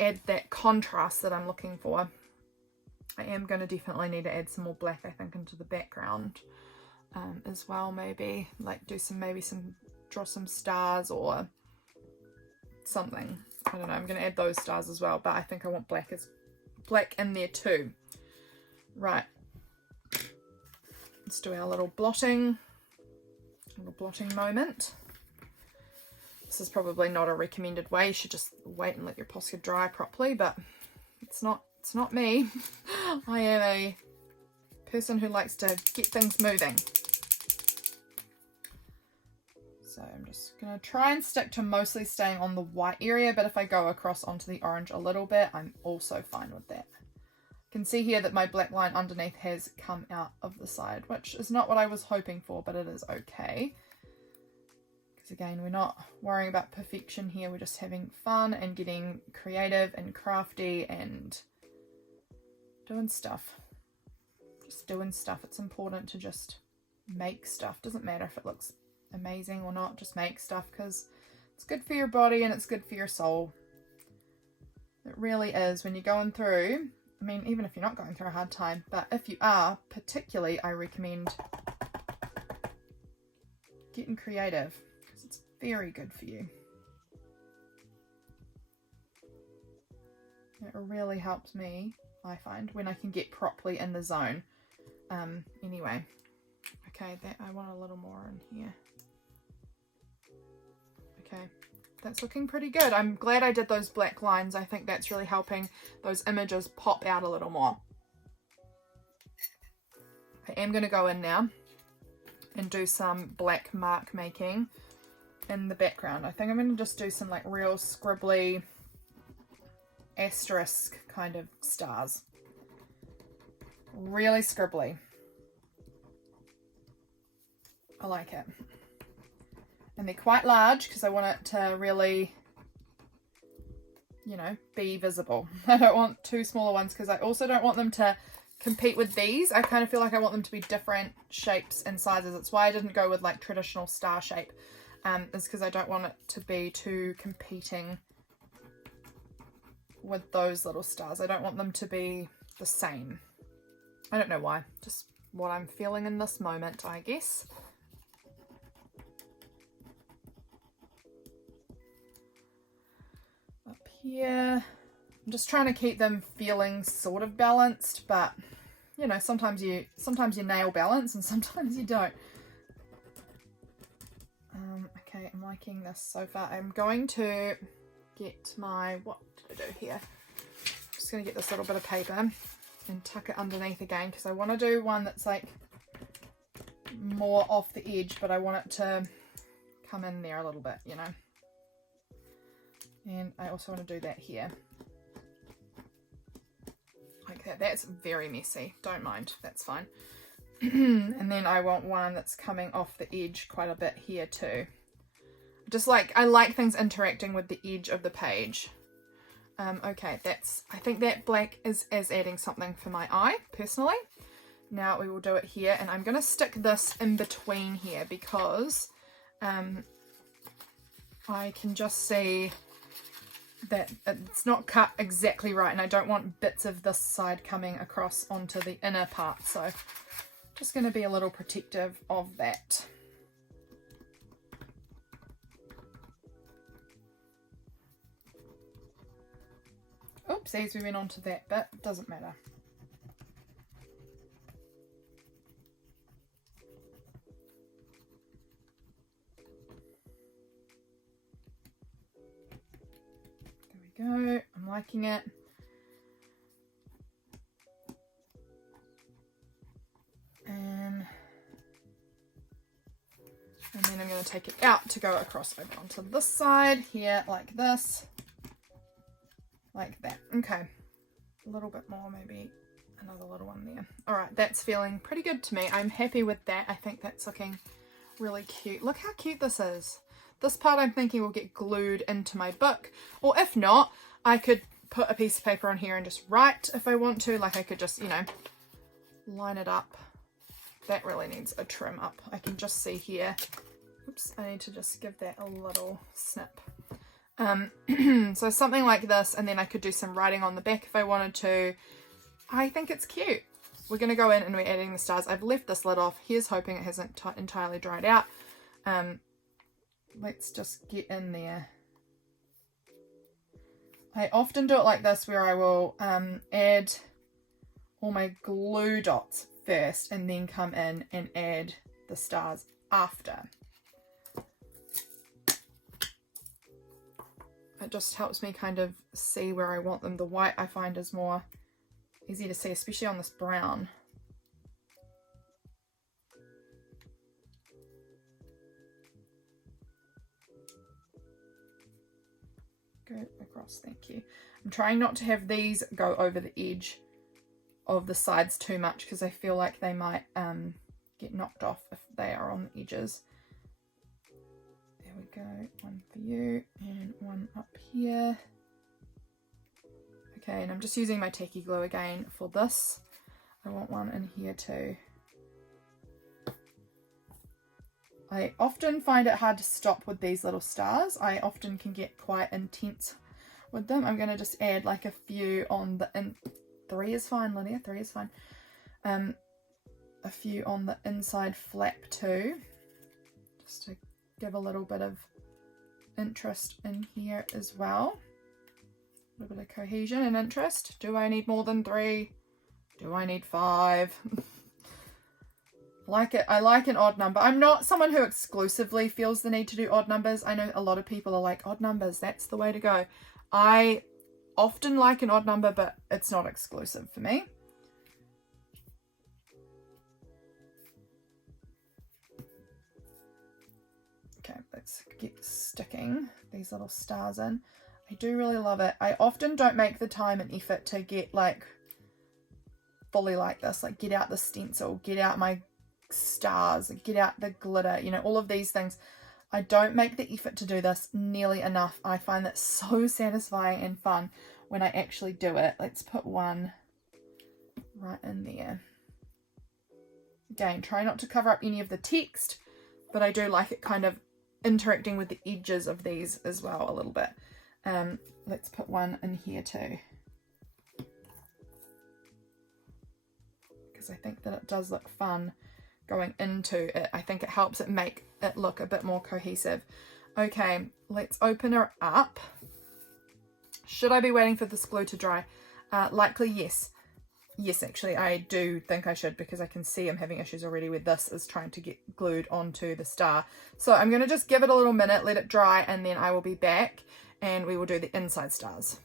add that contrast that I'm looking for. I am going to definitely need to add some more black, I think, into the background as well. Maybe like do some, draw some stars or something. I don't know, I'm going to add those stars as well, but I think I want black in there too. Right, let's do our little blotting moment. This is probably not a recommended way. You should just wait and let your Posca dry properly, but it's not me. I am a person who likes to get things moving. So I'm just going to try and stick to mostly staying on the white area, but if I go across onto the orange a little bit, I'm also fine with that. You can see here that my black line underneath has come out of the side, which is not what I was hoping for, but it is okay. Because again, we're not worrying about perfection here, we're just having fun and getting creative and crafty and doing stuff. Just doing stuff. It's important to just make stuff. Doesn't matter if it looks amazing or not, just make stuff, because it's good for your body and it's good for your soul. It really is. When you're going through, I mean, even if you're not going through a hard time, but if you are, particularly, I recommend getting creative, because it's very good for you. It really helps me, I find, when I can get properly in the zone. Anyway, okay, that I want a little more in here. Okay, that's looking pretty good. I'm glad I did those black lines. I think that's really helping those images pop out a little more. I am going to go in now and do some black mark making in the background. I think I'm going to just do some like real scribbly asterisk kind of stars. Really scribbly. I like it. And they're quite large because I want it to really, you know, be visible. I don't want too smaller ones because I also don't want them to compete with these. I kind of feel like I want them to be different shapes and sizes. It's why I didn't go with like traditional star shape. Is because I don't want it to be too competing with those little stars. I don't want them to be the same. I don't know why. Just what I'm feeling in this moment, I guess. Up here, I'm just trying to keep them feeling sort of balanced, but you know, sometimes you nail balance and sometimes you don't. Okay, I'm liking this so far. I'm going to get my, what did I do here? I'm just going to get this little bit of paper and tuck it underneath again, because I want to do one that's like more off the edge, but I want it to come in there a little bit, you know. And I also want to do that here. like that. That's very messy. Don't mind. That's fine. And then I want one that's coming off the edge quite a bit here too. Just like, I like things interacting with the edge of the page. Okay, I think that black is adding something for my eye, personally. Now we will do it here, and I'm going to stick this in between here because I can just see that it's not cut exactly right, and I don't want bits of this side coming across onto the inner part, so just going to be a little protective of that. Oopsies, we went on to that bit. Doesn't matter. There we go. I'm liking it. And then I'm going to take it out to go across over onto this side here, like this. Like that. Okay. A little bit more, maybe another little one there. Alright, that's feeling pretty good to me. I'm happy with that. I think that's looking really cute. Look how cute this is. This part I'm thinking will get glued into my book. Or if not, I could put a piece of paper on here and just write if I want to. Like I could just, you know, line it up. That really needs a trim up. I can just see here. Oops, I need to just give that a little snip. So something like this, and then I could do some writing on the back if I wanted to. I think it's cute. We're going to go in and we're adding the stars. I've left this lid off. Here's hoping it hasn't entirely dried out. Let's just get in there. I often do it like this where I will add all my glue dots first and then come in and add the stars after. It just helps me kind of see where I want them. The white I find is more easy to see, especially on this brown. Go across, thank you. I'm trying not to have these go over the edge of the sides too much because I feel like they might get knocked off if they are on the edges. There we go, one for you and one up here. Okay, and I'm just using my tacky glue again for this. I want one in here too. I often find it hard to stop with these little stars. I often can get quite intense with them. I'm going to just add like a few on the in. 3 is fine, Lydia, 3 is fine. A few on the inside flap too, just to give a little bit of interest in here as well. A little bit of cohesion and interest. Do I need more than 3? Do I need 5? Like it. I like an odd number. I'm not someone who exclusively feels the need to do odd numbers. I know a lot of people are like, odd numbers, that's the way to go. I often like an odd number, but it's not exclusive for me. Okay, let's get sticking these little stars in. I do really love it. I often don't make the time and effort to get like fully like this, like get out the stencil, get out my stars, get out the glitter, you know, all of these things. I don't make the effort to do this nearly enough. I find that so satisfying and fun when I actually do it. Let's put one right in there. Again, try not to cover up any of the text, but I do like it kind of interacting with the edges of these as well a little bit. Let's put one in here too, because I think that it does look fun going into it. I think it helps it make it look a bit more cohesive. Okay, let's open her up. Should I be waiting for this glue to dry? Likely yes. Yes, actually, I do think I should, because I can see I'm having issues already with this is trying to get glued onto the star. So I'm going to just give it a little minute, let it dry, and then I will be back and we will do the inside stars.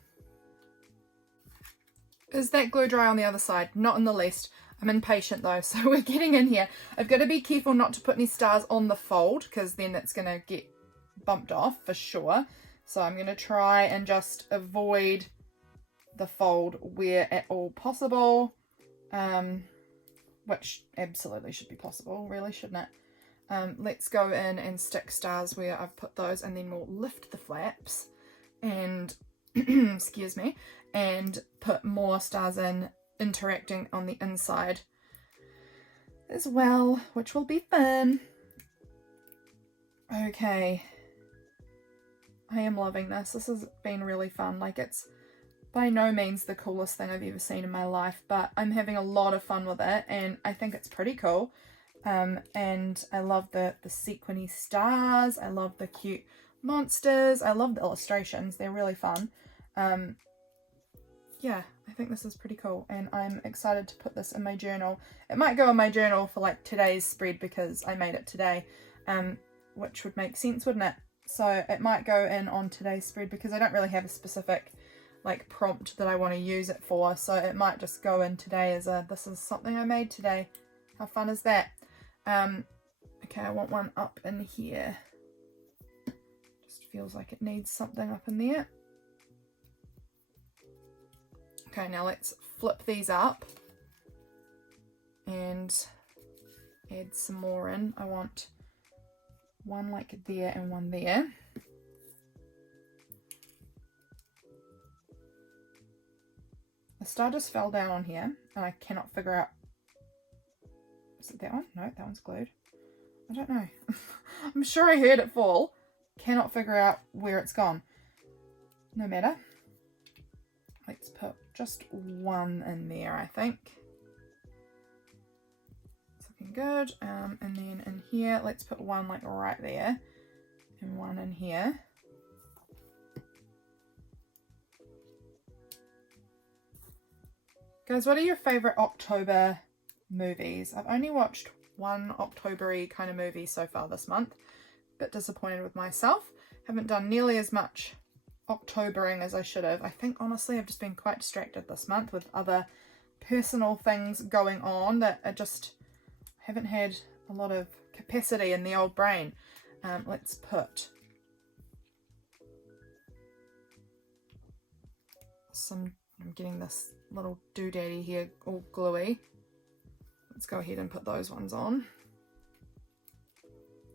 Is that glue dry on the other side? Not in the least. I'm impatient though, so we're getting in here. I've got to be careful not to put any stars on the fold, because then it's going to get bumped off for sure. So I'm going to try and just avoid the fold where at all possible, which absolutely should be possible, really, shouldn't it? Let's go in and stick stars where I've put those, and then we'll lift the flaps and excuse me, and put more stars in interacting on the inside as well, which will be fun. Okay, I am loving this. This has been really fun. Like, it's by no means the coolest thing I've ever seen in my life, but I'm having a lot of fun with it, and I think it's pretty cool. And I love the sequiny stars. I love the cute monsters. I love the illustrations. They're really fun. Yeah, I think this is pretty cool, and I'm excited to put this in my journal. It might go in my journal for like today's spread because I made it today, which would make sense, wouldn't it? So it might go in on today's spread because I don't really have a specific like prompt that I want to use it for, so it might just go in today as a this is something I made today. How fun is that? Okay, I want one up in here. Just feels like it needs something up in there. Okay, now let's flip these up and add some more in. I want one like there and one there. The star just fell down on here and I cannot figure out. Is it that one? No, that one's glued. I don't know. I'm sure I heard it fall. Cannot figure out where it's gone. No matter. Let's put just one in there, I think. It's looking good. And then in here, let's put one like right there. And one in here. Guys, what are your favourite October movies? I've only watched one October-y kind of movie so far this month. Bit disappointed with myself. Haven't done nearly as much Octobering as I should have. I think honestly I've just been quite distracted this month with other personal things going on that I just haven't had a lot of capacity in the old brain. Let's put some, I'm getting this little doodaddy here all gluey. Let's go ahead and put those ones on.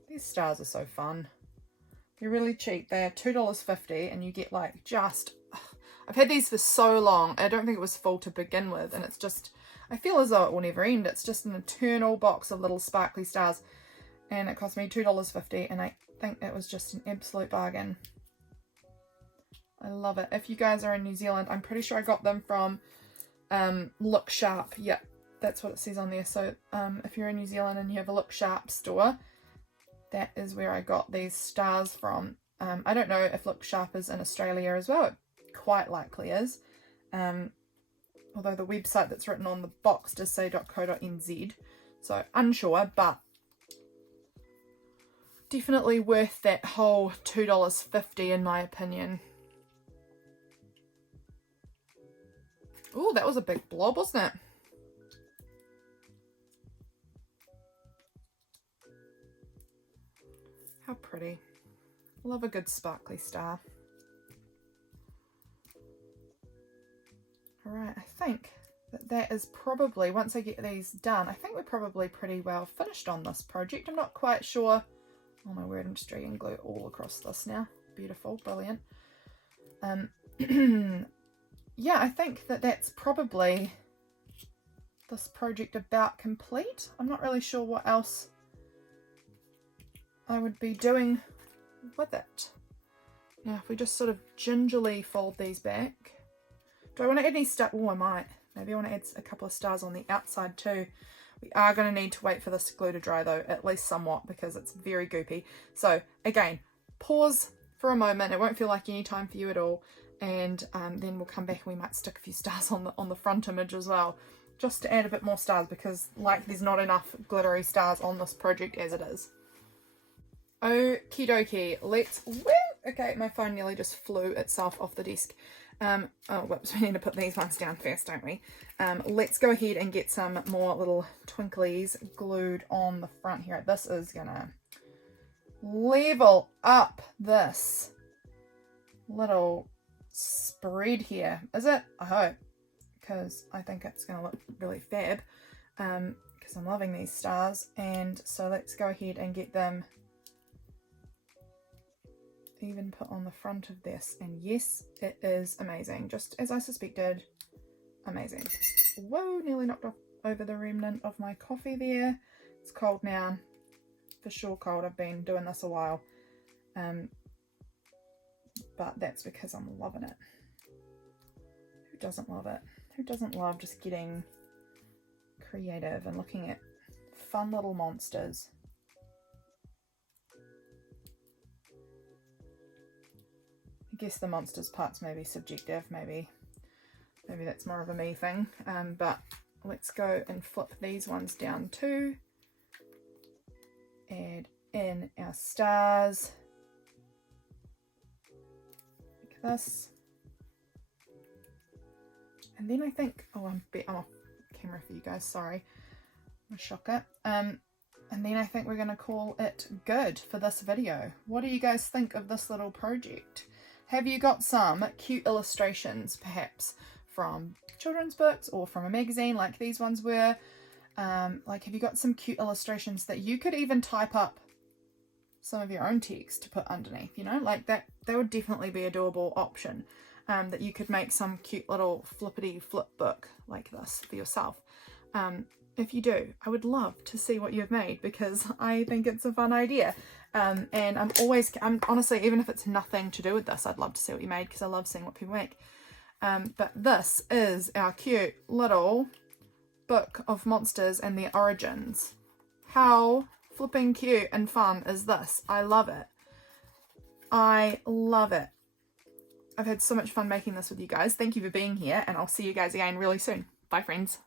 These stars are so fun. They're really cheap. They're $2.50 and you get like just... I've had these for so long. I don't think it was full to begin with, and it's just... I feel as though it will never end. It's just an eternal box of little sparkly stars, and it cost me $2.50, and I think it was just an absolute bargain. I love it. If you guys are in New Zealand, I'm pretty sure I got them from Look Sharp. Yeah, that's what it says on there. So if you're in New Zealand and you have a Look Sharp store, that is where I got these stars from. I don't know if Look Sharp is in Australia as well. It quite likely is. Although the website that's written on the box does say .co.nz. So unsure, but definitely worth that whole $2.50 in my opinion. Oh, that was a big blob, wasn't it? How pretty. Love a good sparkly star. Alright, I think that is probably, once I get these done, I think we're probably pretty well finished on this project. I'm not quite sure. Oh my word, I'm just dragging glue all across this now. Beautiful, brilliant. Yeah, I think that's probably this project about complete. I'm not really sure what else I would be doing with it. Now, if we just sort of gingerly fold these back. Do I want to add any stars? Oh, I might. Maybe I want to add a couple of stars on the outside too. We are going to need to wait for this glue to dry though, at least somewhat, because it's very goopy. So again, pause for a moment. It won't feel like any time for you at all. And then we'll come back and we might stick a few stars on the front image as well, just to add a bit more stars, because like there's not enough glittery stars on this project as it is. Okie dokie, let's, woo! Okay, my phone nearly just flew itself off the desk. Oh, whoops, we need to put these ones down first, don't we? Let's go ahead and get some more little twinklies glued on the front here. This is gonna level up this little spread here. Is it? I hope, because I think it's going to look really fab, because I'm loving these stars. And so let's go ahead and get them even put on the front of this, and yes, it is amazing, just as I suspected. Amazing. Whoa, nearly knocked off over the remnant of my coffee there. It's cold now, for sure cold. I've been doing this a while, but that's because I'm loving it. Who doesn't love it? Who doesn't love just getting creative and looking at fun little monsters? I guess the monsters part's maybe subjective, maybe that's more of a me thing, but let's go and flip these ones down too. Add in our stars like this, and then I think, oh, I'm off camera for you guys, sorry, I'm a shocker. And then I think we're going to call it good for this video. What do you guys think of this little project? Have you got some cute illustrations, perhaps from children's books or from a magazine like these ones were? Like, have you got some cute illustrations that you could even type up some of your own text to put underneath, you know, like that would definitely be a doable option, that you could make some cute little flippity flip book like this for yourself. If you do, I would love to see what you've made, because I think it's a fun idea. And I'm honestly, even if it's nothing to do with this, I'd love to see what you made, because I love seeing what people make. But this is our cute little book of monsters and their origins. How flipping cute and fun is this? I love it. I love it. I've had so much fun making this with you guys. Thank you for being here, and I'll see you guys again really soon. Bye, friends.